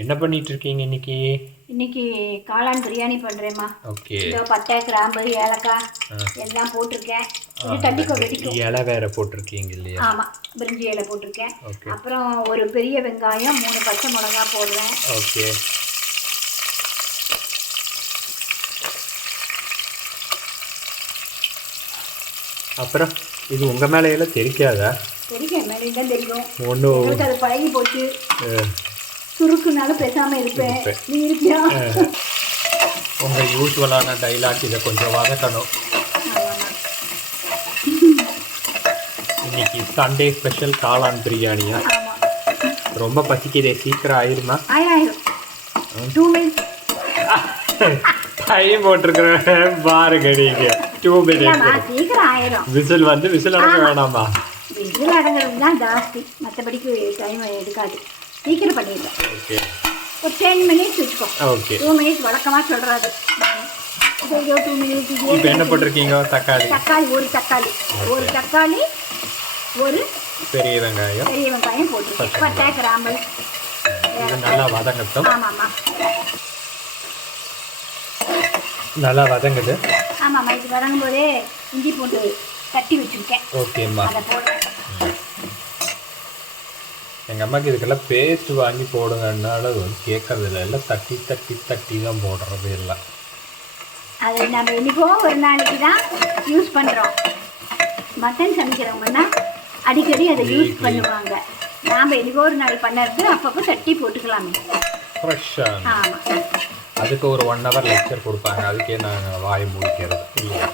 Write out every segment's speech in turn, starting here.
என்ன பண்ணிட்டு இருக்கீங்க இன்னைக்கு? இன்னைக்கு காளான் பிரியாணி பண்ணுறேம்மா. ஓகே. இதோ பட்டை, கிராம்பு, ஏலக்காய் எல்லாம் போட்டிருக்கேன். இது தட்டிக்கோ வெடிக்கும். இலை வேற போட்டிருக்கீங்க இல்லையா? ஆமாம், பிரிஞ்சி இலை போட்டிருக்கேன். ஓகே. அப்புறம் ஒரு பெரிய வெங்காயம், 3 பச்சை மிளகா போடுவேன். ஓகே. அப்புறம் இது உங்கள் மேலையெல்லாம் தெரிக்காதா? தெரியும், மேலே தான் தெரியும். ஒன்றும் அது பழகி போச்சு. சுருக்குனால பேசாமல் இருப்பேன். நீ இருப்பியா? உங்கள் யூஸ்வலான டைலாக் இதை கொஞ்சம் வதக்கணும். இன்னைக்கு சண்டே ஸ்பெஷல் காளான் பிரியாணியா? ரொம்ப பசிக்குதே, சீக்கிரம் ஆயிருமா? ஆயிரும் 2 மினிட்ஸ் டைம் போட்டிருக்கிறேன் பாருங்க நீங்க. 2 மினிட்ஸ் சீக்கிரம் ஆயிரும். விசில் அடங்க வேணாமா? விசில் அடங்கிறது தான் ஜாஸ்தி, மற்றபடிக்கு டைம் எடுக்காது. சீக்கிரம் பண்ணிடுறேன். ஓகே. ஒரு 10 மினிட்ஸ் வச்சுக்கோ. ஓகே. 2 மினிட்ஸ் வழக்கமாக சொல்கிறது. 2 மினிட்ஸ். இப்போ என்ன போட்டிருக்கீங்க? தக்காளி. ஒரு தக்காளி, ஒரு பெரிய வெங்காயம் போட்டிருக்கேன். பட்டை, கிராம்பு. இது நல்லா வதங்கட்டும். ஆமாம்மா, நல்லா வதங்குது. ஆமாம்மா. இது வதங்கும் போதே இஞ்சி பூண்டு தட்டி வச்சுருக்கேன். ஓகேம்மா. அதை போடுறேன். எங்கள் அம்மாவுக்கு இதுக்கெல்லாம் பேஸ்ட் வாங்கி போடுங்கன்னால கேட்கறது இல்லை, எல்லாம் தட்டி தட்டி தட்டி தான் போடுறது எல்லாம். அது நம்ம என்றைக்கோ ஒரு நாளைக்கு தான் யூஸ் பண்ணுறோம். மட்டன் சமைக்கிறவங்கன்னா அடிக்கடி அதை யூஸ் பண்ணுவாங்க. நாம் என்றைக்கோ ஒரு நாள் பண்ணுறது அப்பப்போ தட்டி போட்டுக்கலாமே. ஃப்ரெஷ்ஷாக. ஆமாம். அதுக்கு ஒரு 1 ஹவர் லெக்சர் கொடுப்பாங்க, அதுக்கே நாங்கள் வாய் முடிக்கிறது இல்லையா?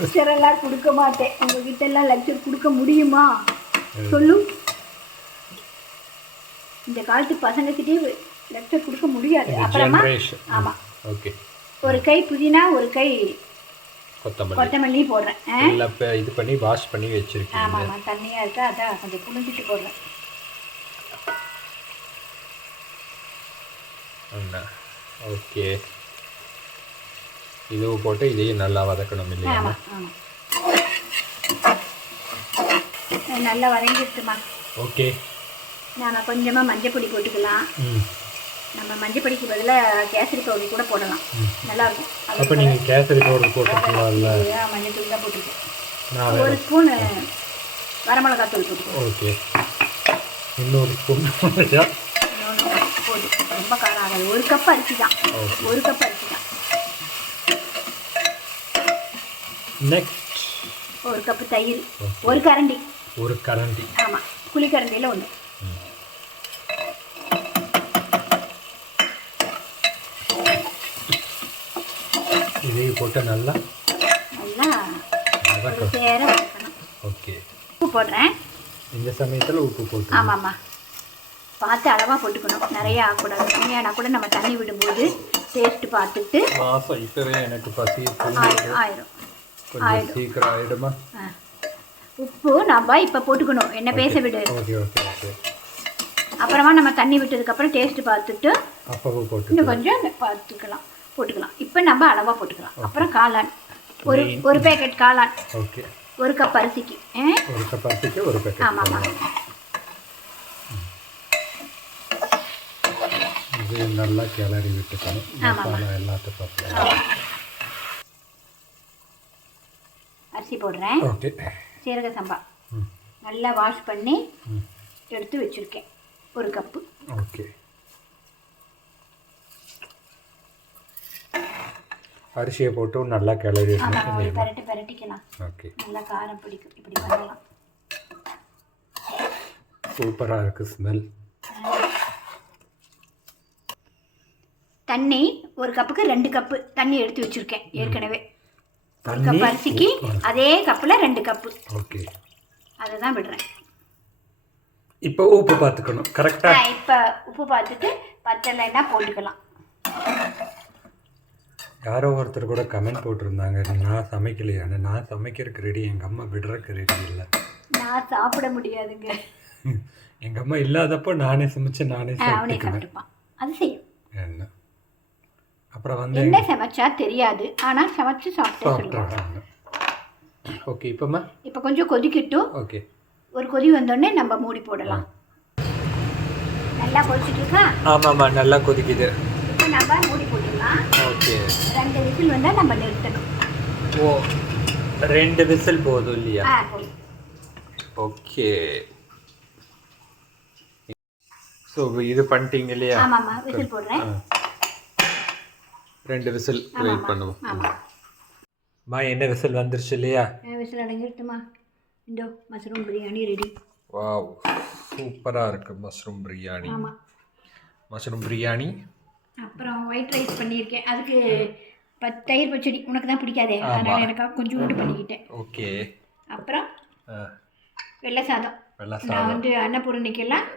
லெக்சர் எல்லாம் கொடுக்க மாட்டேன். உங்ககிட்ட எல்லாம் லெக்சர் கொடுக்க முடியுமா சொல்லு? இந்த காலத்து பசங்கக்கிட்டே லெக்சர் கொடுக்க முடியாது. அப்புறமா ஆமாம். ஓகே. ஒரு கை புதினா, ஒரு கை கொத்தமல்லி போடுறேன். இது பண்ணி வாஷ் பண்ணி வச்சிருக்கேன். ஆமாம், தண்ணியாக இருக்கா, அதான் கொஞ்சம் புளிஞ்சிட்டு போடுறேன். ஓகே. இதுவும் போட்டு இதையும் நல்லா வதக்கணும் இல்லையா? ஆமாம் ஆமாம். நல்லா வதங்கிடுச்சுமா. ஓகே. நாம் கொஞ்சமாக மஞ்சள் பொடி போட்டுக்கலாம். நம்ம மஞ்சள் பொடிக்கு பதிலாக கேசரி பவுடர் கூட போடலாம், நல்லாயிருக்கும். அப்போ நீங்கள் கேசரி பவுடர் போட்டுருக்கீங்களா? மஞ்சள் தூள் தான் போட்டுருக்கேன். 1 ஸ்பூன் வரமிளகாத்தூள் போட்டுருக்கோம். ஓகே. இன்னொரு ஸ்பூன் போதும், ரொம்ப காரம் ஆகாது. 1 கப் அரிசி தான். 1 கப் அரிசி தான். நெக்ஸ்ட் 1 கப்பு தயிர், 1 கரண்டி. ஆமாம், குழிக்கரண்டியில் 1. இதையும் போட்டு நல்லா சேர வைக்கணும். ஓகே. உப்பு போடுறேன். இந்த சமயத்தில் உப்பு போட்டு. ஆமாம்மா, பார்த்து அளவாக போட்டுக்கணும். நிறைய ஆகக்கூடாது. கம்மியானா கூட நம்ம தண்ணி விடும்போது டேஸ்ட்டு பார்த்துட்டு. இப்போவே எனக்கு பசி ஆயிரும். சீக்கிரம் ஆயிடுமா? உப்பு நம்ம இப்போ போட்டுக்கணும். என்ன பேச விடு. Okay okay okay. அப்புறமா நம்ம தண்ணி விட்டதுக்கப்புறம் டேஸ்ட்டு பார்த்துட்டு அப்போ போட்டு இன்னும் கொஞ்சம் போட்டுக்கலாம். இப்போ நம்ம அளவாக போட்டுக்கலாம். அப்புறம் காளான், ஒரு பேக்கெட் காளான். ஓகே. 1 கப் அரிசிக்கு. 1 கப் அரிசிக்கு 1 பேக்கெட். ஆமாம்மா. இது நல்லா கிளறி விட்டுக்கணும். மசாலா எல்லாத்துக்கும் அரிசி போடுறேன். ஓகே. சீரக சம்பா நல்லா வாஷ் பண்ணி எடுத்து வச்சுருக்கேன், 1 கப்பு. ஓகே. அரிசியை போட்டு நல்லா கிளறி பரட்டிக்கலாம். ஓகே. நல்லா காரம் பிடிக்கும். இப்படி பண்ணலாம். சூப்பராக இருக்குது ஸ்மெல். தண்ணி 1 கப்புக்கு 2 கப்பு தண்ணி எடுத்து வச்சுருக்கேன் ஏற்கனவே. 1 கப் அரிசிக்கு அதே கப்பில் 2 கப்பு. ஓகே. அதை தான் விடுறேன். இப்போ உப்பு பார்த்துக்கணும் கரெக்டாக. இப்போ உப்பு பார்த்துட்டு பத்தலைன்னா போட்டுக்கலாம். யாரோ ஒருத்தர் கூட கமெண்ட் போட்டிருந்தாங்க, நான் சமைக்கலையான்னு. நான் சமைக்கிறதுக்கு ரெடி, எங்கள் அம்மா விடுறதுக்கு ரெடி இல்லை. நான் சாப்பிட முடியாதுங்க. எங்கள் அம்மா இல்லாதப்போ நானே சமைச்சு நானே சாப்பிட்டுப்பேன். அது செய்யும். என்ன அப்புறம் வந்து என்ன சமைச்சா தெரியாது, ஆனால் சமைச்சு சாப்பிட்றாங்க. ஓகே. இப்போம்மா இப்போ கொஞ்சம் கொதிக்கட்டும். ஓகே. ஒரு கொதி வந்தோடனே நம்ம மூடி போடலாம். நல்லா கொதிச்சுட்டு இருக்கா? ஆமாம்மா நல்லா கொதிக்குது. இப்போ நம்ம மூடி போட்டுடலாம். ஓகே. 2 விசில் வந்தால் நம்ம நிறுத்தணும். ஓ 2 விசில் போதும் இல்லையா? போதும். ஓகே. ஸோ இது பண்ணிட்டீங்க இல்லையா? ஆமாம்மா விசில் போடுறேன். 2 விசில் வெயிட் பண்ணுவோம். ஆமாம். என்ன விசில் வந்துருச்சு இல்லையா? விசில் அடங்கிருட்டுமா? இந்தோ மஷ்ரூம் பிரியாணி ரெடி. வாவ் சூப்பராக இருக்குது மஷ்ரூம் பிரியாணி. ஆமாம் மஷ்ரூம் பிரியாணி. அப்புறம் ஒயிட் ரைஸ் பண்ணியிருக்கேன். அதுக்கு தயிர் பச்சடி உனக்கு தான் பிடிக்காதே, அதனால் எனக்காக கொஞ்சோண்டு பண்ணிக்கிட்டேன். ஓகே. அப்புறம் வெள்ளை சாதம். நான் வந்து அன்னபூரணிக்கெல்லாம்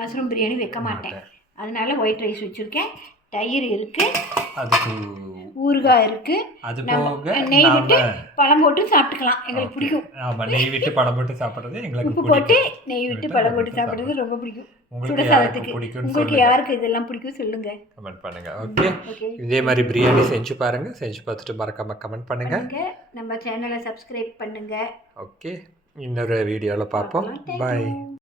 மஷ்ரூம் பிரியாணி வைக்க மாட்டேன், அதனால ஒயிட் ரைஸ் வச்சுருக்கேன். தயிர் இருக்குது, அதுக்கு ஊறுகாய் இருக்குது. அது போக நெய் விட்டு பழம் போட்டு சாப்பிட்டுக்கலாம், எங்களுக்கு பிடிக்கும். ஆமாம் நெய் விட்டு பழம் போட்டு சாப்பிட்றது எங்களுக்கு உப்பு போட்டு நெய் விட்டு பழம் போட்டு சாப்பிட்றது ரொம்ப பிடிக்கும். சுட சாதத்துக்கு. உங்களுக்கு யாருக்கு இதெல்லாம் பிடிக்கும் சொல்லுங்க, கமெண்ட் பண்ணுங்க. ஓகே. இதே மாதிரி பிரியாணி செஞ்சு பாருங்க, செஞ்சு பார்த்துட்டு மறக்காம கமெண்ட் பண்ணுங்க. நம்ம சேனலை சப்ஸ்கிரைப் பண்ணுங்க. ஓகே, இன்னொரு வீடியோவில் பார்ப்போம். பாய்.